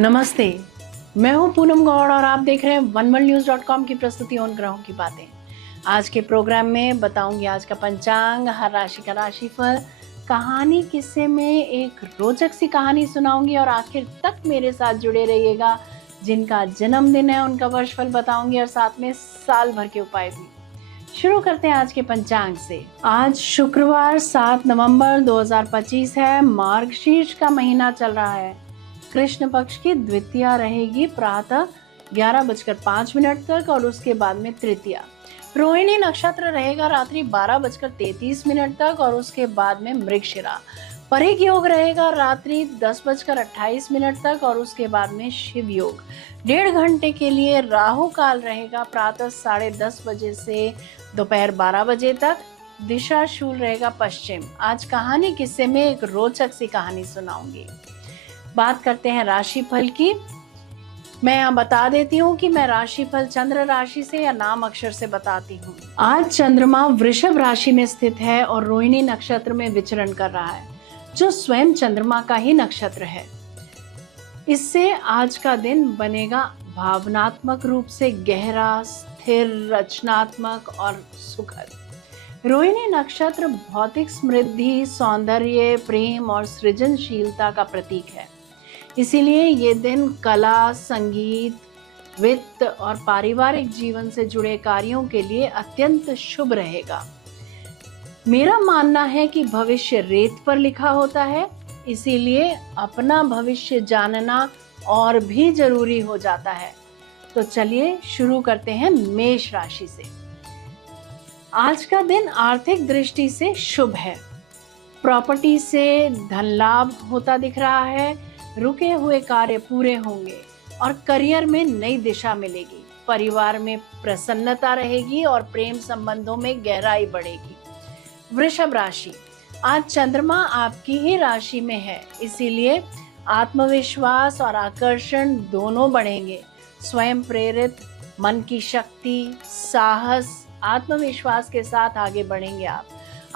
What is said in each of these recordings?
नमस्ते। मैं हूं पूनम गौड़ और आप देख रहे हैं oneworldnews.com की प्रस्तुति उन ग्रहों की बातें। आज के प्रोग्राम में बताऊंगी आज का पंचांग, हर राशि का राशिफल, कहानी, किस्से में एक रोचक सी कहानी सुनाऊंगी और आखिर तक मेरे साथ जुड़े रहिएगा। जिनका जन्मदिन है उनका वर्षफल बताऊंगी और साथ में साल भर के उपाय भी। शुरू करते हैं आज के पंचांग से। आज शुक्रवार 7 नवंबर 2025 है। मार्गशीर्ष का महीना चल रहा है। कृष्ण पक्ष की द्वितीया रहेगी प्रातः 11:05 तक और उसके बाद में तृतीया। रोहिणी नक्षत्र रहेगा रात्रि 12:33 तक और उसके बाद में मृगशिरा। परिग योग रहेगा रात्रि 10:28 तक और उसके बाद में शिव योग। 1.5 घंटे के लिए राहु काल रहेगा प्रातः 10:30 बजे से दोपहर 12 बजे तक। दिशा शूल रहेगा पश्चिम। आज कहानी किस्से में एक रोचक सी कहानी सुनाऊंगी। बात करते हैं राशिफल की। मैं यहाँ बता देती हूँ कि मैं राशिफल चंद्र राशि से या नाम अक्षर से बताती हूँ। आज चंद्रमा वृषभ राशि में स्थित है और रोहिणी नक्षत्र में विचरण कर रहा है, जो स्वयं चंद्रमा का ही नक्षत्र है। इससे आज का दिन बनेगा भावनात्मक रूप से गहरा, स्थिर, रचनात्मक और सुखद। रोहिणी नक्षत्र भौतिक समृद्धि, सौंदर्य, प्रेम और सृजनशीलता का प्रतीक है। इसीलिए ये दिन कला, संगीत, वित्त और पारिवारिक जीवन से जुड़े कार्यों के लिए अत्यंत शुभ रहेगा। मेरा मानना है कि भविष्य रेत पर लिखा होता है, इसीलिए अपना भविष्य जानना और भी जरूरी हो जाता है। तो चलिए शुरू करते हैं मेष राशि से। आज का दिन आर्थिक दृष्टि से शुभ है। प्रॉपर्टी से धन लाभ होता दिख रहा है। रुके हुए कार्य पूरे होंगे और करियर में नई दिशा मिलेगी। परिवार में प्रसन्नता रहेगी और प्रेम संबंधों में गहराई बढ़ेगी। वृषभ राशि। आज चंद्रमा आपकी ही राशि में है, इसीलिए आत्मविश्वास और आकर्षण दोनों बढ़ेंगे। स्वयं प्रेरित मन की शक्ति, साहस, आत्मविश्वास के साथ आगे बढ़ेंगे आप।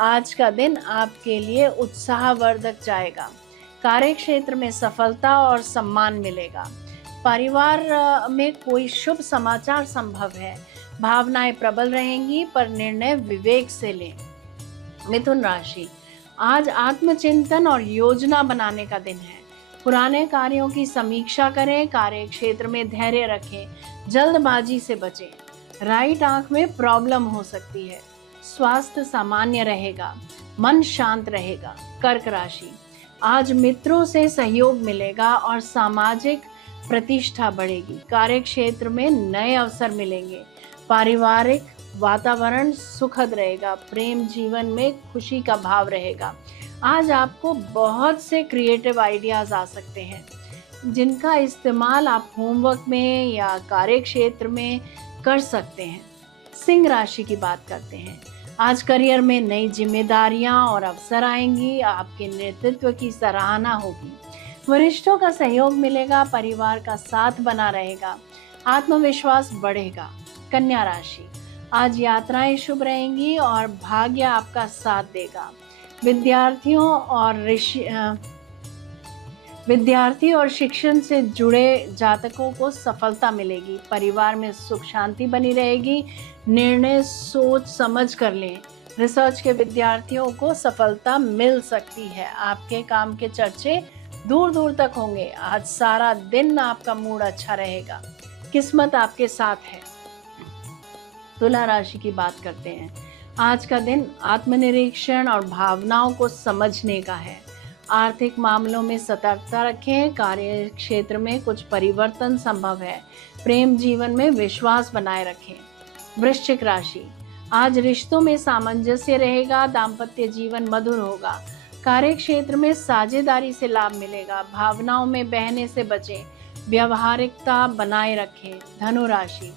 आज का दिन आपके लिए उत्साहवर्धक जाएगा। कार्य क्षेत्र में सफलता और सम्मान मिलेगा। परिवार में कोई शुभ समाचार संभव है। भावनाएं प्रबल रहेंगी पर निर्णय विवेक से लें। मिथुन राशि। आज आत्मचिंतन और योजना बनाने का दिन है। पुराने कार्यों की समीक्षा करें। कार्य क्षेत्र में धैर्य रखें। जल्दबाजी से बचें। राइट आंख में प्रॉब्लम हो सकती है। स्वास्थ्य सामान्य रहेगा। मन शांत रहेगा। कर्क राशि। आज मित्रों से सहयोग मिलेगा और सामाजिक प्रतिष्ठा बढ़ेगी। कार्य क्षेत्र में नए अवसर मिलेंगे। पारिवारिक वातावरण सुखद रहेगा। प्रेम जीवन में खुशी का भाव रहेगा। आज आपको बहुत से क्रिएटिव आइडियाज आ सकते हैं, जिनका इस्तेमाल आप होमवर्क में या कार्य क्षेत्र में कर सकते हैं। सिंह राशि की बात करते हैं। आज करियर में नई जिम्मेदारियां और अवसर आएंगी। आपके नेतृत्व की सराहना होगी। वरिष्ठों का सहयोग मिलेगा। परिवार का साथ बना रहेगा। आत्मविश्वास बढ़ेगा। कन्या राशि। आज यात्राएं शुभ रहेंगी और भाग्य आपका साथ देगा। विद्यार्थी और शिक्षण से जुड़े जातकों को सफलता मिलेगी। परिवार में सुख शांति बनी रहेगी। निर्णय सोच समझ कर लें। रिसर्च के विद्यार्थियों को सफलता मिल सकती है। आपके काम के चर्चे दूर दूर तक होंगे। आज सारा दिन आपका मूड अच्छा रहेगा। किस्मत आपके साथ है। तुला राशि की बात करते हैं। आज का दिन आत्मनिरीक्षण और भावनाओं को समझने का है। आर्थिक मामलों में सतर्कता रखें। कार्य क्षेत्र में कुछ परिवर्तन संभव है। प्रेम जीवन में विश्वास बनाए रखें। वृश्चिक राशि। आज रिश्तों में सामंजस्य रहेगा। दाम्पत्य जीवन मधुर होगा। कार्य क्षेत्र में साझेदारी से लाभ मिलेगा। भावनाओं में बहने से बचें। व्यवहारिकता बनाए रखें। धनु राशि।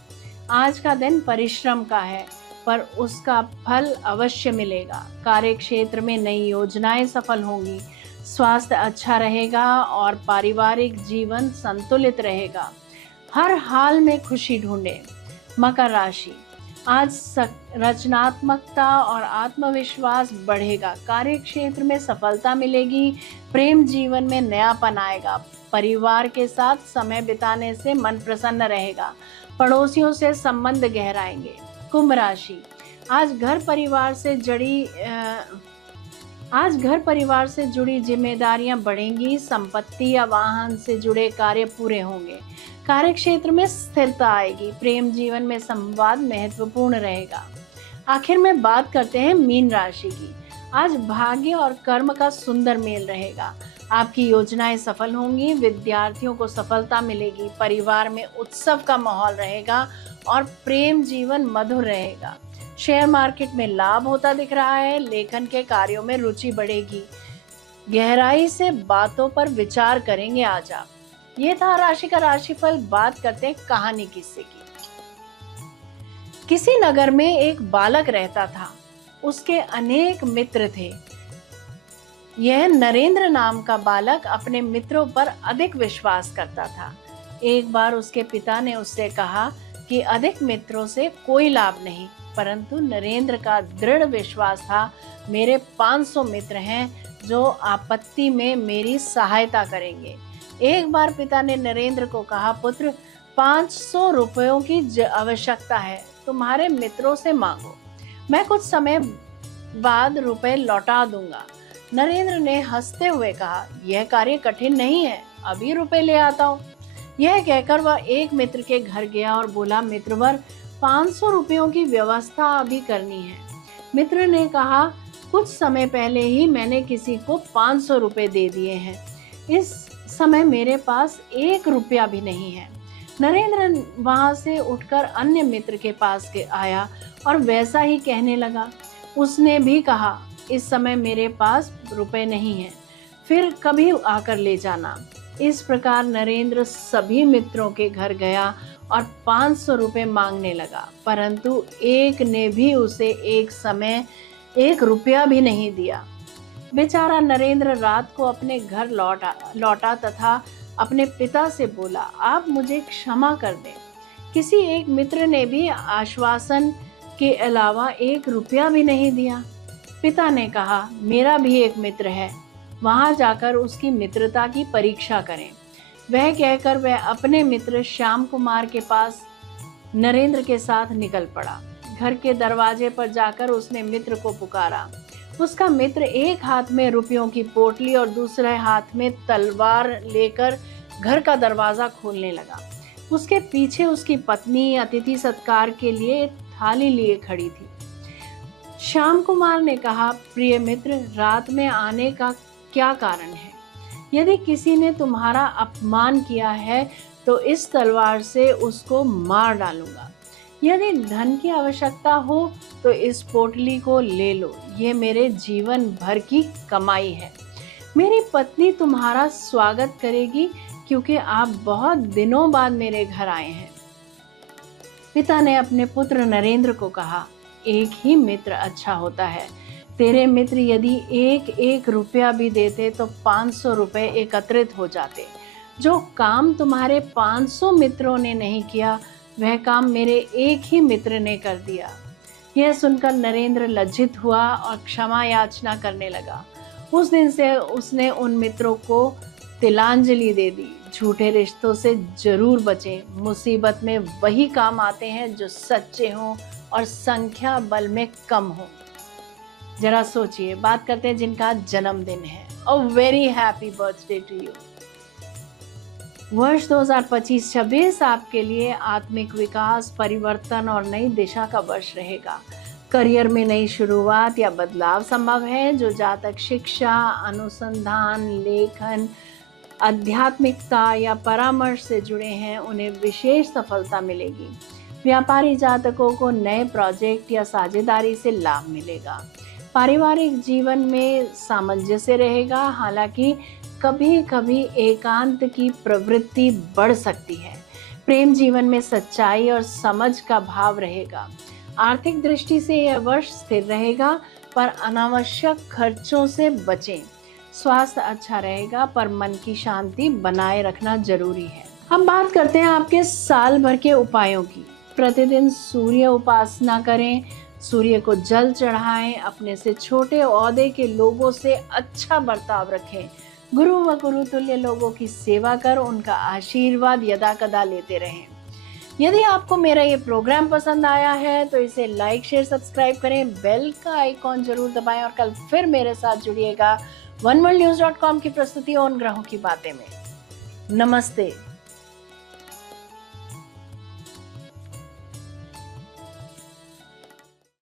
आज का दिन परिश्रम का है, पर उसका फल अवश्य मिलेगा। कार्य क्षेत्र में नई योजनाएं सफल होंगी। स्वास्थ्य अच्छा रहेगा और पारिवारिक जीवन संतुलित रहेगा। हर हाल में खुशी ढूंढें। मकर राशि। आज रचनात्मकता और आत्मविश्वास बढ़ेगा। कार्य क्षेत्र में सफलता मिलेगी। प्रेम जीवन में नयापन आएगा। परिवार के साथ समय बिताने से मन प्रसन्न रहेगा। पड़ोसियों से संबंध गहराएंगे। कुंभ राशि, आज घर परिवार से जुड़ी जिम्मेदारियां बढ़ेंगी। संपत्ति या वाहन से जुड़े कार्य पूरे होंगे। कार्य क्षेत्र में स्थिरता आएगी। प्रेम जीवन में संवाद महत्वपूर्ण रहेगा। आखिर में बात करते हैं मीन राशि की। आज भाग्य और कर्म का सुंदर मेल रहेगा। आपकी योजनाएं सफल होंगी। विद्यार्थियों को सफलता मिलेगी। परिवार में उत्सव का माहौल रहेगा और प्रेम जीवन मधुर रहेगा। शेयर मार्केट में लाभ होता दिख रहा है। लेखन के कार्यों में रुचि बढ़ेगी। गहराई से बातों पर विचार करेंगे आज आप। ये था राशि का राशिफल। बात करते हैं कहानी किस्से की। किसी नगर में एक बालक रहता था। उसके अनेक मित्र थे। यह नरेंद्र नाम का बालक अपने मित्रों पर अधिक विश्वास करता था। एक बार उसके पिता ने उससे कहा कि अधिक मित्रों से कोई लाभ नहीं, परंतु नरेंद्र का दृढ़ विश्वास था, मेरे 500 मित्र हैं जो आपत्ति में मेरी सहायता करेंगे। एक बार पिता ने नरेंद्र को कहा, पुत्र, 500 रुपयों की आवश्यकता है, तुम्हारे मित्रों से मांगो, मैं कुछ समय बाद रुपए लौटा दूंगा। नरेंद्र ने हंसते हुए कहा, यह कार्य कठिन नहीं है, अभी रुपए ले आता हूँ। यह कहकर वह एक मित्र के घर गया और बोला, मित्रवर, 500 रुपयों की व्यवस्था अभी करनी है। मित्र ने कहा, कुछ समय पहले ही मैंने किसी को 500 रुपए दे दिए हैं, इस समय मेरे पास 1 रुपया भी नहीं है। नरेंद्र वहां से उठकर अन्य मित्र के पास आया और वैसा ही कहने लगा। उसने भी कहा, इस समय मेरे पास रुपए नहीं है, फिर कभी आकर ले जाना। इस प्रकार नरेंद्र सभी मित्रों के घर गया और 500 रुपए मांगने लगा, परंतु एक ने भी उसे एक समय 1 रुपया भी नहीं दिया। बेचारा नरेंद्र रात को अपने घर लौटा तथा अपने पिता से बोला, आप मुझे क्षमा कर दें। किसी एक मित्र ने भी आश्वासन के अलावा 1 रुपया भी नहीं दिया। पिता ने कहा, मेरा भी एक मित्र है, वहां जाकर उसकी मित्रता की परीक्षा करें। वह कहकर वह अपने मित्र श्याम कुमार के पास नरेंद्र के साथ निकल पड़ा। घर के दरवाजे पर जाकर उसने मित्र को पुकारा। उसका मित्र एक हाथ में रुपयों की पोटली और दूसरे हाथ में तलवार लेकर घर का दरवाजा खोलने लगा। उसके पीछे उसकी पत्नी अतिथि सत्कार के लिए थाली लिए खड़ी थी। श्याम कुमार ने कहा, प्रिय मित्र, रात में आने का क्या कारण है? यदि किसी ने तुम्हारा अपमान किया है तो इस तलवार से उसको मार डालूंगा। यदि धन की आवश्यकता हो तो इस पोटली को ले लो, ये मेरे जीवन भर की कमाई है। मेरी पत्नी तुम्हारा स्वागत करेगी क्योंकि आप बहुत दिनों बाद मेरे घर आए हैं। पिता ने अपने पुत्र नरेंद्र को कहा, एक ही मित्र अच्छा होता है। तेरे मित्र यदि 1 रुपया भी देते तो 500 रुपए एकत्रित हो जाते। जो काम तुम्हारे 500 मित्रों ने नहीं किया, वह काम मेरे एक ही मित्र ने कर दिया। यह सुनकर नरेंद्र लज्जित हुआ और क्षमा याचना करने लगा। उस दिन से उसने उन मित्रों को तिलांजलि दे दी। झूठे रिश्तों से जरूर बचें। मुसीबत में वही काम आते हैं जो सच्चे हों और संख्या बल में कम हो। जरा सोचिए। बात करते हैं जिनका जन्मदिन है। A very happy birthday to you. वर्ष 2025-26 आपके लिए आत्मिक विकास, परिवर्तन और नई दिशा का वर्ष रहेगा। करियर में नई शुरुआत या बदलाव संभव है। जो जातक शिक्षा, अनुसंधान, लेखन, आध्यात्मिकता या परामर्श से जुड़े हैं, उन्हें विशेष सफलता मिलेगी। व्यापारी जातकों को नए प्रोजेक्ट या साझेदारी से लाभ मिलेगा। पारिवारिक जीवन में सामंजस्य रहेगा, हालांकि कभी कभी एकांत की प्रवृत्ति बढ़ सकती है। प्रेम जीवन में सच्चाई और समझ का भाव रहेगा। आर्थिक दृष्टि से यह वर्ष स्थिर रहेगा, पर अनावश्यक खर्चों से बचें। स्वास्थ्य अच्छा रहेगा, पर मन की शांति बनाए रखना जरूरी है। हम बात करते हैं आपके साल भर के उपायों की। प्रतिदिन सूर्य उपासना करें, सूर्य को जल चढ़ाएं, अपने से छोटे ओहदे के लोगों से अच्छा बर्ताव रखें, गुरु व गुरुतुल्य लोगों की सेवा कर उनका आशीर्वाद यदाकदा लेते रहें। यदि आपको मेरा ये प्रोग्राम पसंद आया है तो इसे लाइक, शेयर, सब्सक्राइब करें, बेल का आइकॉन जरूर दबाएं और कल फिर मेरे साथ जुड़िएगा oneworldnews.com की प्रस्तुति उन ग्रहों की बातें में। नमस्ते।